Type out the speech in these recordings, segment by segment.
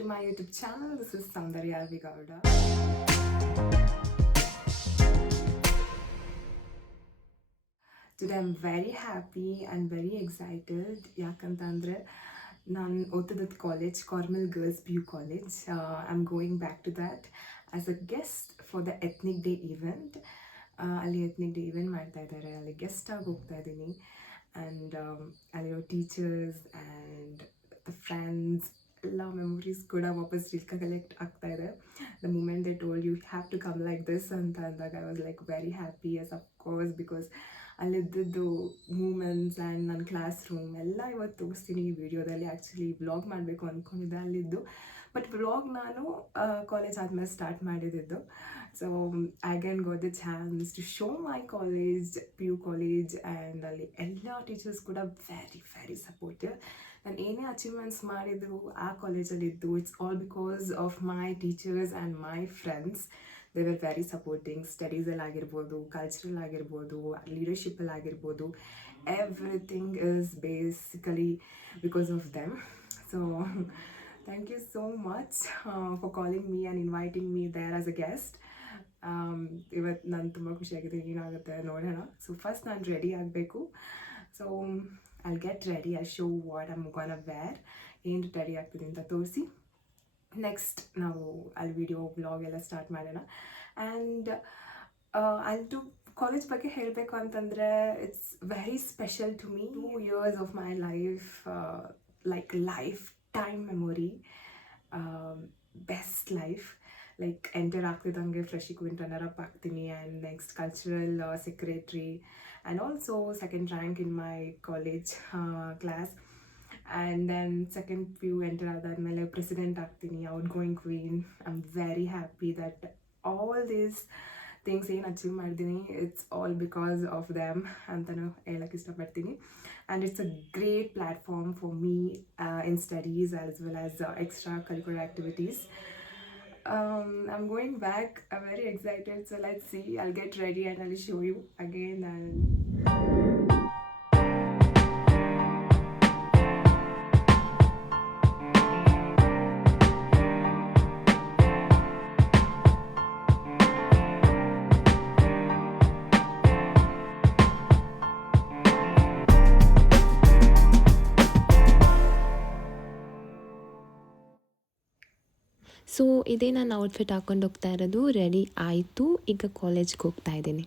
to my YouTube channel. This is Soundarya Vigowda. Today I'm very happy and very excited ಯಾಕಂತಂದರೆ ನಾನು ಓದಿದ college Carmel girls PU college. I'm going back to that as a guest for the ethnic day event. ಅಲ್ಲಿ ethnic day event ಮಾಡ್ತಾ ಇದ್ದಾರೆ, ಅಲ್ಲಿ ಗೆಸ್ಟಾಗಿ ಹೋಗ್ತಾ ಇದ್ದೀನಿ. ಆ್ಯಂಡ್ ಅಲ್ಲಿರೋ ಟೀಚರ್ಸ್ ಆ್ಯಂಡ್ ದ ಫ್ರೆಂಡ್ಸ್ ಎಲ್ಲ ಮೆಮೊರೀಸ್ ಕೂಡ ವಾಪಸ್ ಕಲೆಕ್ಟ್ ಆಗ್ತಾ ಇದೆ. The moment they told you have to come like this ಅಂತ ಅಂದಾಗ I was like very happy as of course, because ಅಲ್ಲಿದ್ದದ್ದು ಮೂಮೆಂಟ್ಸ್ ಆ್ಯಂಡ್ ನನ್ನ ಕ್ಲಾಸ್ ರೂಮ್ ಎಲ್ಲ ಇವತ್ತು ತೋರಿಸ್ತೀನಿ ಈ ವಿಡಿಯೋದಲ್ಲಿ. ಆ್ಯಕ್ಚುಲಿ ವ್ಲಾಗ್ ಮಾಡಬೇಕು ಅಂದ್ಕೊಂಡಿದ್ದೆ ಅಲ್ಲಿದ್ದು, ಬಟ್ ವ್ಲಾಗ್ ನಾನು ಕಾಲೇಜ್ ಆದಮೇಲೆ ಸ್ಟಾರ್ಟ್ ಮಾಡಿದ್ದು. So I can got the chance to show my college PU college. And ಅಲ್ಲಿ ಎಲ್ಲ ಟೀಚರ್ಸ್ ಕೂಡ ವೆರಿ ವೆರಿ ಸಪೋರ್ಟಿವ್. ನಾನು ಏನೇ ಅಚೀವ್ಮೆಂಟ್ಸ್ ಮಾಡಿದ್ರು ಆ ಕಾಲೇಜಲ್ಲಿದ್ದು, it's all because of my teachers and my friends. They were very supporting. ಸ್ಟಡೀಸಲ್ಲಿ ಆಗಿರ್ಬೋದು, ಕಲ್ಚರಲ್ ಆಗಿರ್ಬೋದು, ಲೀಡರ್ಶಿಪ್ಪಲ್ಲಿ ಆಗಿರ್ಬೋದು, everything is basically because of them. So thank you so much for calling me and inviting me there as a guest. ಇವತ್ತು ನಾನು ತುಂಬ ಖುಷಿಯಾಗಿದೆ, ಏನಾಗುತ್ತೆ ನೋಡೋಣ. ಸೊ ಫಸ್ಟ್ ನಾನು ರೆಡಿ ಆಗಬೇಕು. So I get ready, I show what I'm gonna wear, ಏನು ready ಆಗ್ತಿದೆ ಅಂತ ತೋರಿಸಿ ನೆಕ್ಸ್ಟ್ ನಾವು ಅಲ್ಲಿ ವಿಡಿಯೋ ಬ್ಲಾಗ್ ಎಲ್ಲ ಸ್ಟಾರ್ಟ್ ಮಾಡೋಣ. ಆ್ಯಂಡ್ ಅದು ಕಾಲೇಜ್ ಬಗ್ಗೆ ಹೇಳಬೇಕು ಅಂತಂದರೆ it's very special to me. 2 years of my life, like lifetime memory, best life. Like enter ಆಗ್ತಿದ್ದಂಗೆ ಫ್ರೆಶ್ ಇಕ್ವಿಂಟ್ ರನ್ನರ್-ಅಪ್ ಆಗ್ತೀನಿ, and next cultural secretary and also second rank in my college class. And then second PU enter ಆದಾದಮೇಲೆ president ಆಗ್ತೀನಿ, outgoing queen. I am very happy that all these things ಏನು achieve ಮಾಡಿದ್ದೀನಿ, it's all because of them ಅಂತಲೂ ಹೇಳೋಕ್ಕೆ ಇಷ್ಟಪಡ್ತೀನಿ. And it's a great platform for me in studies as well as extra curricular activities. I'm going back. I'm very excited. So let's see. I'll get ready and I'll show you again. So ಇದೇ ನಾನು outfit ಹಾಕ್ಕೊಂಡು ಹೋಗ್ತಾ ಇರೋದು. Ready ಆಯಿತು, ಈಗ ಕಾಲೇಜ್ಗೆ ಹೋಗ್ತಾ ಇದ್ದೀನಿ.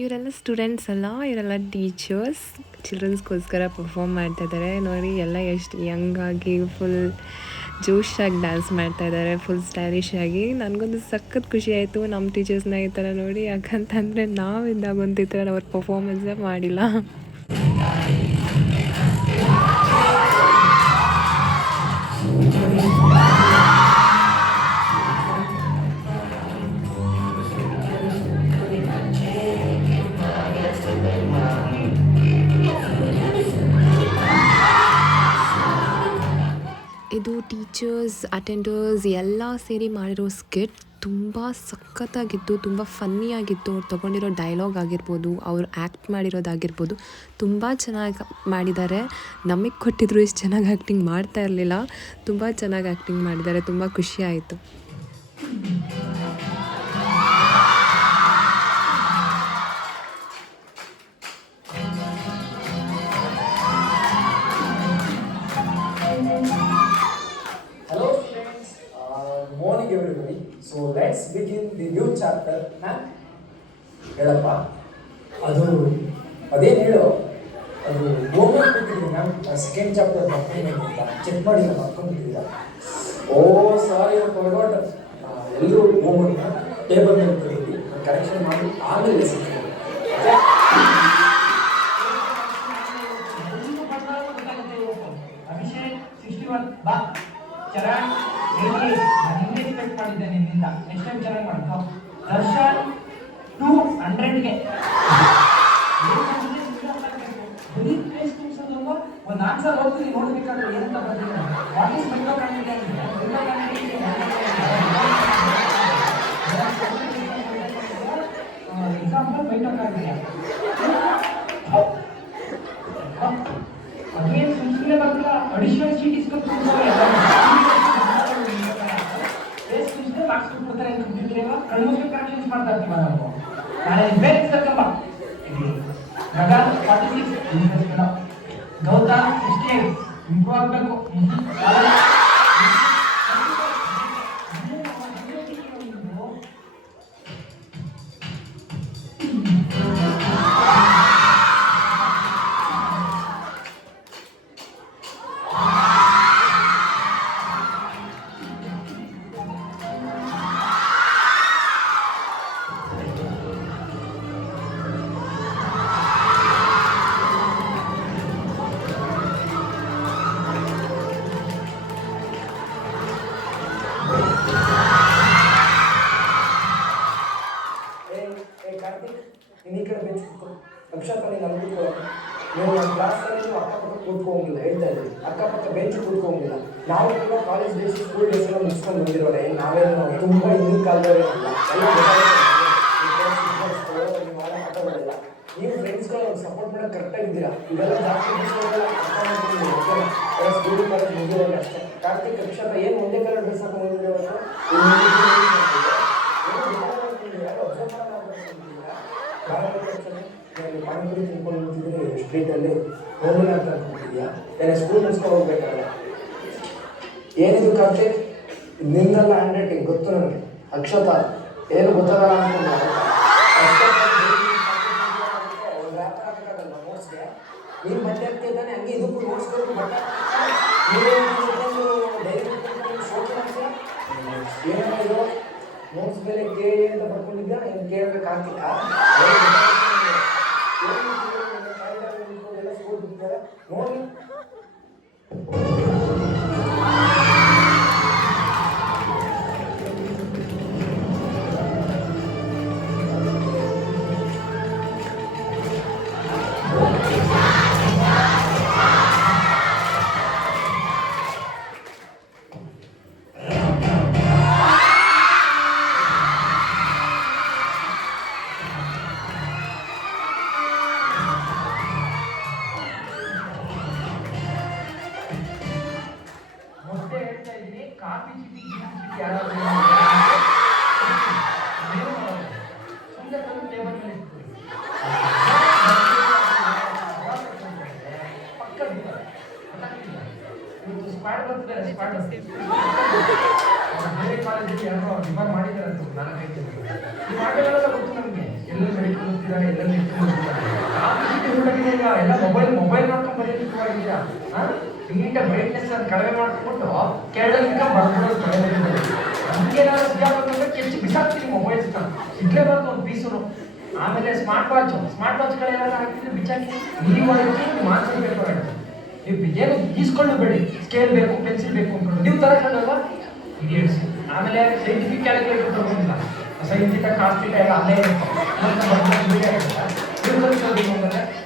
ಇವರೆಲ್ಲ ಸ್ಟೂಡೆಂಟ್ಸ್ ಅಲ್ಲ, ಇವರೆಲ್ಲ ಟೀಚರ್ಸ್. ಚಿಲ್ಡ್ರನ್ಸ್ಗೋಸ್ಕರ ಪರ್ಫಾರ್ಮ್ ಮಾಡ್ತಾಯಿದ್ದಾರೆ. ನೋಡಿ ಎಲ್ಲ ಎಷ್ಟು ಯಂಗಾಗಿ ಫುಲ್ ಜೋಶಾಗಿ ಡ್ಯಾನ್ಸ್ ಮಾಡ್ತಾಯಿದ್ದಾರೆ, ಫುಲ್ ಸ್ಟೈಲಿಶ್ ಆಗಿ. ನನಗೊಂದು ಸಖತ್ ಖುಷಿ ಆಯಿತು ನಮ್ಮ ಟೀಚರ್ಸ್ನ ಈ ಥರ ನೋಡಿ. ಯಾಕಂತಂದರೆ ನಾವಿದ್ದಾಗೊಂದು ಈ ಥರ ಅವ್ರ ಪರ್ಫಾರ್ಮೆನ್ಸೇ ಮಾಡಿಲ್ಲ. ಇದು ಟೀಚರ್ಸ್, ಅಟೆಂಡರ್ಸ್ ಎಲ್ಲ ಸೇರಿ ಮಾಡಿರೋ ಸ್ಕಿಟ್ ತುಂಬ ಸಖತ್ತಾಗಿತ್ತು, ತುಂಬ ಫನ್ನಿಯಾಗಿತ್ತು. ಅವ್ರು ತೊಗೊಂಡಿರೋ ಡೈಲಾಗ್ ಆಗಿರ್ಬೋದು, ಅವ್ರು ಆ್ಯಕ್ಟ್ ಮಾಡಿರೋದಾಗಿರ್ಬೋದು ತುಂಬ ಚೆನ್ನಾಗಿ ಮಾಡಿದ್ದಾರೆ. ನಮಗೆ ಕೊಟ್ಟಿದ್ರು ಇಷ್ಟು ಚೆನ್ನಾಗಿ ಆ್ಯಕ್ಟಿಂಗ್ ಮಾಡ್ತಾ ಇರಲಿಲ್ಲ, ತುಂಬ ಚೆನ್ನಾಗಿ ಆ್ಯಕ್ಟಿಂಗ್ ಮಾಡಿದ್ದಾರೆ. ತುಂಬ ಖುಷಿ ಆಯಿತು. Morning everybody. So let's begin the new chapter. ಹೇಳಪ್ಪ ಅದೇನು ಹೇಳು, ಅದು ಹೋಮ್ವರ್ಕ್ ಕೊಟ್ಟಿದ್ದೀನಿ ಮ್ಯಾಮ್. ಸೆಕೆಂಡ್ ಚಾಪ್ಟರ್ ಬರ್ತೀನಿ ಅಂತ ಚೆಕ್ ಮಾಡಿ ನಾನು ಬರ್ಕೊಂಡ್ಬಿಟ್ಟಿದ್ದೀರಾ. ಓ ಸಾರಿ ಫಾರ್ಗಾಟ್. ಎಲ್ಲರೂ ಹೋಮ್ವರ್ಕ್ನ ಟೇಬಲ್ ಮೇಲೆ ಕೊಟ್ಟಿದ್ದೀವಿ, ಕರೆಕ್ಷನ್ ಮಾಡಿ ಆಮೇಲೆ ಅಭಿಷೇಕ್ 61 ಬಾ. 100ಗೆ ಬರೀ ಫೇಸ್ ತುಂಬಿಸೋದಲ್ವಾ ಒಂದು ಆನ್ಸರ್ ಹೋಗ್ತೀನಿ ನೋಡ್ಬೇಕಾದ್ರೆ ಏನಂತ ಬರ್ತೀನಿ what is mitochondria example mitochondria ಅದೇನು ಸುಮ್ಮನೆ ಬರ್ತಿಲ್ಲ ಅಡಿಷನಲ್ ಶೀಟ್ ಇಸ್ಕೊಂಡು ಫೇಸ್ ತುಂಬಿಸಿದ್ರೆ ಮಾರ್ಕ್ಸ್ ಕೊಡ್ತಾರೆ ಅಂತ ಬಿಟ್ಟಿದ್ದೇವ ಕಳ್ಮುಖ ಕರೆಕ್ಷನ್ಸ್ ಮಾಡ್ತಾ ಇರ್ತೀವ ನಾವು ನಾಳೆ ಬೇರೆ ತಕ್ಕಂಬ ಮಗ 46 ಗೌತಮ್ 68 ಇಂಪ್ರೂವ್ ಆಗಬೇಕು ಈ ಕಡೆ ಬೆಂಚ್ ಕೂತ್ಕೊ ಅಕ್ಷತಾ ನೀನು ಅಲ್ಲಿ ಕೂತ್ಕೊ ನೀವು ನಮ್ಮ ಕ್ಲಾಸಲ್ಲಿ ನೀವು ಅಕ್ಕಪಕ್ಕ ಕೂತ್ಕೊಂಗಿಲ್ಲ ಹೇಳ್ತಾ ಇದ್ದೀವಿ ಅಕ್ಕಪಕ್ಕ ಬೆಂಚ್ ಕೂತ್ಕೊಂಗಿಲ್ಲ ನಾವು ಕೂಡ ಕಾಲೇಜ್ ಡೇಸ್ ಸ್ಕೂಲ್ ಡೇಸ್ ಎಲ್ಲ ಮುಗಿಸ್ಕೊಂಡು ಬಂದಿರೋರೆ ನಾವೇನು ತುಂಬ ಹಿಂದಿನ ಕಾಲದವರೇ ಅಲ್ಲ ನೀವು ಮಾಡೋ ಆಟಗಳೆಲ್ಲ ನೀವು ಫ್ರೆಂಡ್ಸ್ಗಳು ಸಪೋರ್ಟ್ ಮಾಡೋಕೆ ಕರೆಕ್ಟಾಗಿದ್ದೀರಾ ಇದೆಲ್ಲ ಜಾಸ್ತಿ ಸ್ಕೂಲ್ ಕಾಲೇಜ್ ಮುಗಿರೋಲ್ಲ ಅಷ್ಟೇ ಕಾರ್ತಿಕ್ ಅಕ್ಷತಾ ಏನು ಒಂದೇ ಕಲರ್ ಡ್ರೆಸ್ ಹಾಕೊಂಡು ಬಂದಿರೋ ಪಾನಿಪುರಿ ತಿನ್ಕೊಂಡು ನಿಂತಿದ್ರೆ ಸ್ಟ್ರೀಟಲ್ಲಿ ಹೋಗಿಲ್ಲ ಅಂತ ಅನ್ಕೊಂಡಿದ್ಯಾ ನಾನು ಸ್ಕೂಲ್ ಮುಗಿಸ್ಕೊಂಡು ಹೋಗ್ಬೇಕಾದ್ರೆ ಏನಿದು ಕಾರ್ತಿಕ್ ನಿಂದೆಲ್ಲ ಹ್ಯಾಂಡ್ ರೈಟಿಂಗ್ ಗೊತ್ತು ನನಗೆ ಅಕ್ಷತಾ ಏನು ಗೊತ್ತಾಗಲ್ಲ ಅನ್ಕೊಂಡು ಒಂದು ರ್ಯಾಪರ್ ಹಾಕಕ್ಕಾಗಲ್ಲ ನೋಟ್ಸ್ಗೆ ನೀನು ಬಟ್ಟೆ ಹಾಕ್ತಿದ್ದಾನೆ ಹಂಗೆ ಇದಕ್ಕೂ ನೋಟ್ಸ್ಬೇಕು ಬಟ್ಟೆ ಡೈರಿ ಏನಾದ್ರು ನೋಟ್ಸ್ ಮೇಲೆ ಕೆ ಅಂತ ಬರ್ಕೊಂಡಿದ್ದ ಏನು ಕೇಳಬೇಕು ಕಾರ್ತಿಕ ನೋಡಿ ಕಾಫಿ ಚೀಟಿ ಯಾರಾದರೂ ಸುಮ್ಮನೆ ತಂದು ಟೇಬಲ್ ಮೇಲೆ ಪಕ್ಕ ಇವತ್ತು ಸ್ಕ್ವಾಡ್ ಬರ್ತಿದ್ದಾರೆ ಸ್ಕ್ವಾಡ್ ಬೇರೆ ಕಾಲೇಜಲ್ಲಿ ಯಾರೋ ಡಿಮಾಂಡ್ ಮಾಡಿದ್ದಾರೆ ಅಂತ ನಾನು ಹೇಳ್ತೀನಿ ಈ ಮಾಟಗಳೆಲ್ಲ ಗೊತ್ತು ನಮಗೆ ಎಲ್ಲರೂ ಮೆಡಿಕಲ್ ಓದ್ತಿದ್ದಾರೆ ಎಲ್ಲರೂ ಕಾಫಿ ಚೀಟಿ ಹುಡುಗಿದೆ ಈಗ ಎಲ್ಲ ಮೊಬೈಲ್ ನೋಡ್ಕೊಂಡು ಬರೆಯೋದು ಶುರುವಾಗಿದೆಯಾ ನೀಟಾಗಿ ಬ್ರೈಟ್ನೆಸ್ ಅದು ಕಡಿಮೆ ಮಾಡಿಕೊಂಡು ಕೆಳಗಿಂದ ಬರ್ಕೊಳ್ಳೋದು ಕಡಿಮೆ ನಮಗೆ ನಾನು ಸಿಕ್ಕಾಗಬೇಕಂದ್ರೆ ಕೆಚ್ಚು ಬಿಸಾಕ್ತೀನಿ ಮೊಬೈಲ್ಸ್ನ ಸಿಗ್ಲೇಬಾರ್ದು ಒಂದು ಪೀಸು ಆಮೇಲೆ ಸ್ಮಾರ್ಟ್ ವಾಚ್ಗಳೆಲ್ಲ ಹಾಕಿದ್ರೆ ಬಿಚ್ಚಾಕಿ ನೀವು ಅದಕ್ಕೆ ಮಾನ್ಸರ್ ಬೇಕಾಗುತ್ತೆ ನೀವು ಏನು ಈಸ್ಕೊಳ್ಳಬೇಡಿ ಸ್ಕೇಲ್ ಬೇಕು ಪೆನ್ಸಿಲ್ ಬೇಕು ಅಂದ್ಕೊಂಡು ನೀವು ತರಕ್ಕಲ್ವಾ ಇಡಿಯಟ್ಸ್ ಆಮೇಲೆ ಸೈಂಟಿಫಿಕ್ ಕ್ಯಾಲ್ಕುಲೇಟರ್ ತಗೊಂಡಿಲ್ಲ ಸೈಂಟಿಫಿಕ್ ಕಾಸ್ಟಿಕ ಎಲ್ಲ ಅಲ್ಲೇ ಇರುತ್ತೆ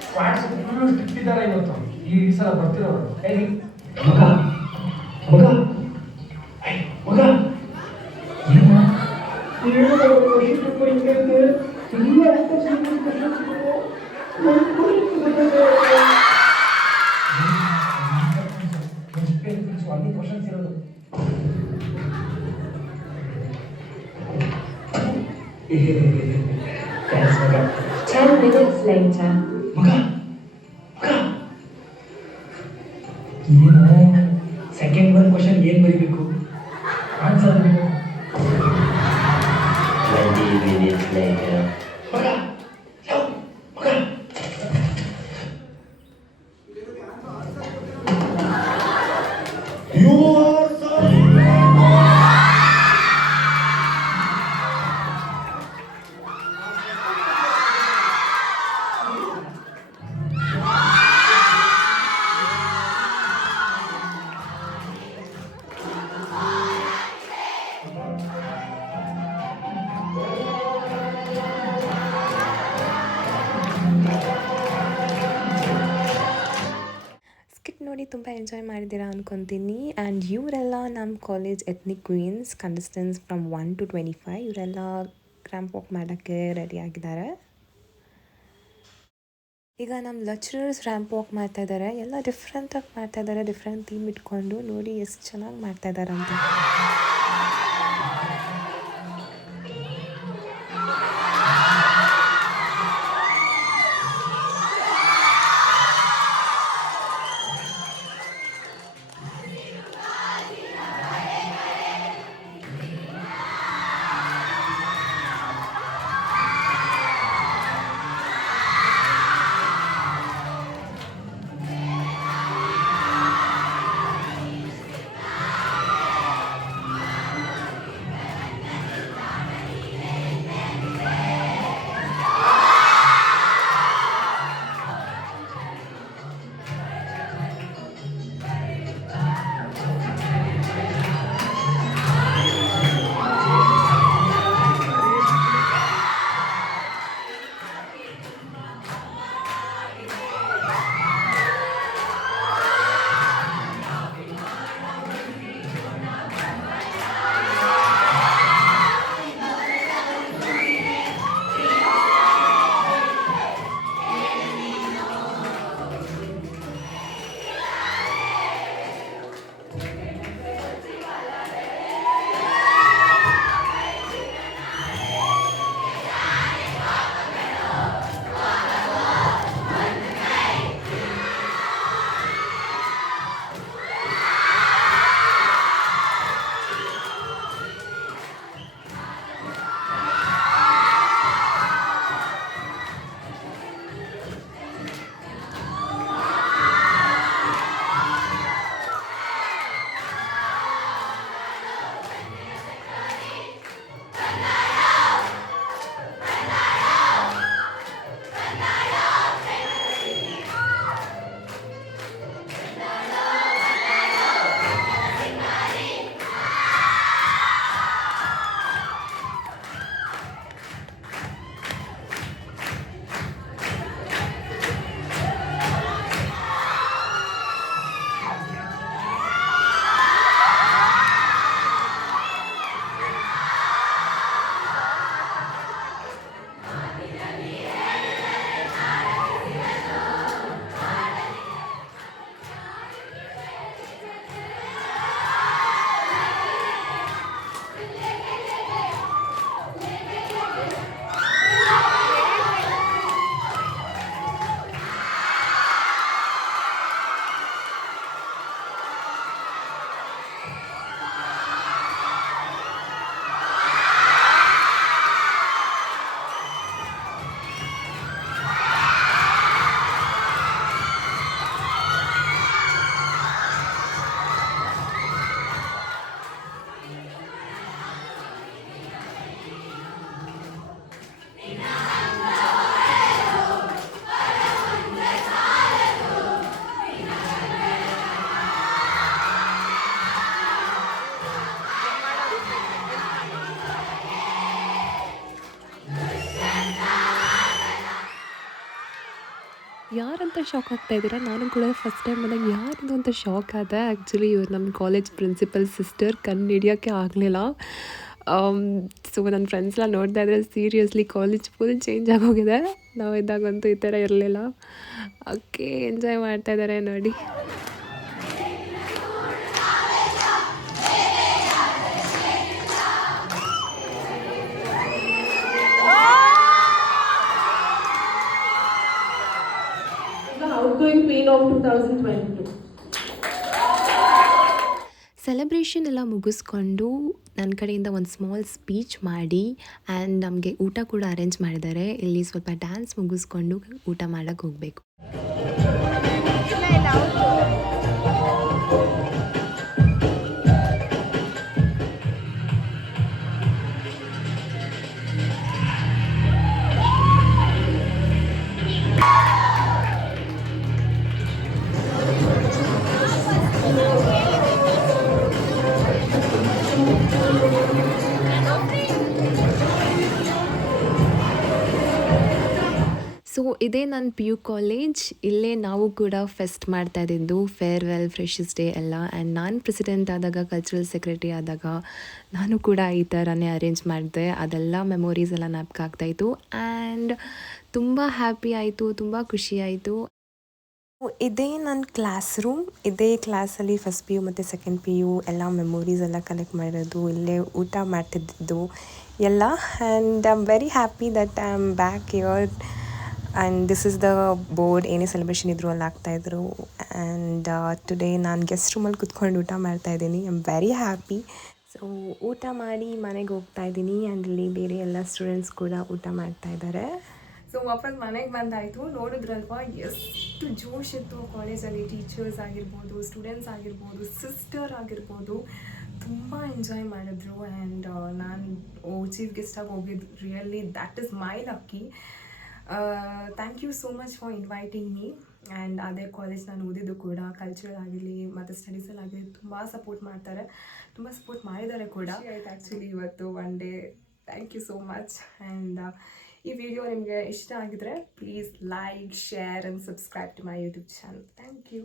ಸ್ಕ್ವಾಡ್ಸ್ ಫುಲ್ಲು ಸ್ಟ್ರಿಕ್ಟ್ ಇದ್ದಾರೆ ಇವತ್ತು ಈ ಸಲ ಬರ್ತಿರೋರು ಹೇಗೆ ಮಗ ಮಗ ಮಗ ಅಲ್ಲಿ ಕ್ವಶನ್ಸ್ ಇರೋದು 10 minutes later. ಮಗ ಏನು ಸೆಕೆಂಡ್ ಒನ್ ಕ್ವಶನ್ ಏನು ಬರೀಬೇಕು ಆನ್ಸರ್ ಬೇಕು 20 minutes later. ಮಗ ಮಗ ಯು ಆರ್ ಸಾರಿ ತುಂಬ ಎಂಜಾಯ್ ಮಾಡಿದ್ದೀರಾ ಅಂದ್ಕೊತೀನಿ. ಆ್ಯಂಡ್ ಇವರೆಲ್ಲ ನಮ್ಮ college ethnic queens contestants from 1 to 25. ಇವರೆಲ್ಲ ಕ್ರ್ಯಾಂಪ್ ವಾಕ್ ಮಾಡೋಕ್ಕೆ ರೆಡಿ ಆಗಿದ್ದಾರೆ. ಈಗ ನಮ್ಮ ಲೆಕ್ಚರರ್ಸ್ ರ್ಯಾಂಪ್ ವಾಕ್ ಮಾಡ್ತಾಯಿದ್ದಾರೆ. ಎಲ್ಲ ಡಿಫ್ರೆಂಟಾಗಿ ಮಾಡ್ತಾಯಿದ್ದಾರೆ, ಡಿಫ್ರೆಂಟ್ ಥೀಮ್ ಇಟ್ಕೊಂಡು. ನೋಡಿ ಎಷ್ಟು ಚೆನ್ನಾಗಿ ಮಾಡ್ತಾಯಿದ್ದಾರೆ ಅಂತ. ಯಾರಂತ ಶಾಕ್ ಆಗ್ತಾಯಿದ್ದೀರಾ? ನಾನು ಕೂಡ ಫಸ್ಟ್ ಟೈಮ್ ಬಂದಾಗ ಯಾರಿದು ಅಂತ ಶಾಕ್ ಆದೆ. ಆ್ಯಕ್ಚುಲಿ ಇವ್ರು ನಮ್ಮ ಕಾಲೇಜ್ ಪ್ರಿನ್ಸಿಪಲ್ ಸಿಸ್ಟರ್. ಕಣ್ಣು ಹಿಡಿಯೋಕ್ಕೆ ಆಗಲಿಲ್ಲ. ಸೊ ನನ್ನ ಫ್ರೆಂಡ್ಸ್லாம் ನೋಡ್ತಾ ಇದ್ರೆ ಸೀರಿಯಸ್ಲಿ ಕಾಲೇಜ್ ಫುಲ್ ಚೇಂಜ್ ಆಗೋಗಿದೆ. ನಾವು ಇದ್ದಾಗಂತೂ ಈ ಥರ ಇರಲಿಲ್ಲ. ಓಕೆ, ಎಂಜಾಯ್ ಮಾಡ್ತಾಯಿದ್ದಾರೆ ನೋಡಿ. outgoing queen of 2022. ಸೆಲೆಬ್ರೇಷನ್ ಎಲ್ಲ ಮುಗಿಸ್ಕೊಂಡು ನನ್ನ ಕಡೆಯಿಂದ ಒಂದು ಸ್ಮಾಲ್ ಸ್ಪೀಚ್ ಮಾಡಿ ಆ್ಯಂಡ್ ನಮಗೆ ಊಟ ಕೂಡ ಅರೇಂಜ್ ಮಾಡಿದ್ದಾರೆ. ಇಲ್ಲಿ ಸ್ವಲ್ಪ ಡ್ಯಾನ್ಸ್ ಮುಗಿಸ್ಕೊಂಡು ಊಟ ಮಾಡೋಕ್ಕೆ ಹೋಗಬೇಕು. ಸೊ ಇದೇ ನನ್ನ ಪಿ ಯು ಕಾಲೇಜ್. ಇಲ್ಲೇ ನಾವು ಕೂಡ ಫೆಸ್ಟ್ ಮಾಡ್ತಾ ಇದ್ದಿದ್ದು, ಫೇರ್ವೆಲ್, ಫ್ರೆಶರ್ಸ್ ಡೇ ಎಲ್ಲ. ಆ್ಯಂಡ್ ನಾನು ಪ್ರೆಸಿಡೆಂಟ್ ಆದಾಗ, ಕಲ್ಚರಲ್ ಸೆಕ್ರೆಟರಿ ಆದಾಗ ನಾನು ಕೂಡ ಈ ಥರನೇ ಅರೇಂಜ್ ಮಾಡಿದೆ. ಅದೆಲ್ಲ ಮೆಮೊರೀಸ್ ಎಲ್ಲ ನೆನಪಾಗ್ತಾಯಿತ್ತು ಆ್ಯಂಡ್ ತುಂಬ ಹ್ಯಾಪಿ ಆಯಿತು, ತುಂಬ ಖುಷಿ ಆಯಿತು. ಇದೇ ನನ್ನ ಕ್ಲಾಸ್ ರೂಮ್. ಇದೇ ಕ್ಲಾಸಲ್ಲಿ ಫಸ್ಟ್ ಪಿ ಯು ಮತ್ತು ಸೆಕೆಂಡ್ ಪಿ ಯು ಎಲ್ಲ ಮೆಮೊರೀಸ್ ಎಲ್ಲ ಕಲೆಕ್ಟ್ ಮಾಡಿರೋದು, ಇಲ್ಲೇ ಊಟ ಮಾಡ್ತಿದ್ದಿದ್ದು ಎಲ್ಲ. And I am very happy that I am back here. And this is the board. ಏನೇ ಸೆಲೆಬ್ರೇಷನ್ ಇದ್ದರೂ ಅಲ್ಲಿ ಆಗ್ತಾಯಿದ್ರು. ಆ್ಯಂಡ್ ಟುಡೇ ನಾನು ಗೆಸ್ಟ್ ರೂಮಲ್ಲಿ ಕುತ್ಕೊಂಡು ಊಟ ಮಾಡ್ತಾಯಿದ್ದೀನಿ. I am very happy. So ಊಟ ಮಾಡಿ ಮನೆಗೆ ಹೋಗ್ತಾ ಇದ್ದೀನಿ. ಆ್ಯಂಡ್ ಇಲ್ಲಿ ಬೇರೆ ಎಲ್ಲ ಸ್ಟೂಡೆಂಟ್ಸ್ ಕೂಡ ಊಟ ಮಾಡ್ತಾಯಿದ್ದಾರೆ. ಸೊ ವಾಪಸ್ ಮನೆಗೆ ಬಂದಾಯಿತು. ನೋಡಿದ್ರಲ್ವಾ ಎಷ್ಟು ಜೋಶ್ ಇತ್ತು ಕಾಲೇಜಲ್ಲಿ. ಟೀಚರ್ಸ್ ಆಗಿರ್ಬೋದು, ಸ್ಟೂಡೆಂಟ್ಸ್ ಆಗಿರ್ಬೋದು, ಸಿಸ್ಟರ್ ಆಗಿರ್ಬೋದು, ತುಂಬ ಎಂಜಾಯ್ ಮಾಡಿದ್ರು. ಆ್ಯಂಡ್ ನಾನು ಚೀಫ್ ಗೆಸ್ಟಾಗಿ ಹೋಗಿದ್ದು really that is my lucky. Thank you so much for inviting me. And ಅದೇ ಕಾಲೇಜ್ ನಾನು ಓದಿದ್ದು ಕೂಡ, ಕಲ್ಚರಲ್ ಆಗಿರಲಿ ಮತ್ತು ಸ್ಟಡೀಸಲ್ಲಿ ಆಗಲಿ ತುಂಬ ಸಪೋರ್ಟ್ ಮಾಡ್ತಾರೆ, ತುಂಬ ಸಪೋರ್ಟ್ ಮಾಡಿದ್ದಾರೆ ಕೂಡ. ಆಯ್ತು ಆ್ಯಕ್ಚುಲಿ ಇವತ್ತು one day. Thank you so much. And ಈ ವಿಡಿಯೋ ನಿಮಗೆ ಇಷ್ಟ ಆಗಿದ್ರೆ please like, share and subscribe to my YouTube channel. Thank you.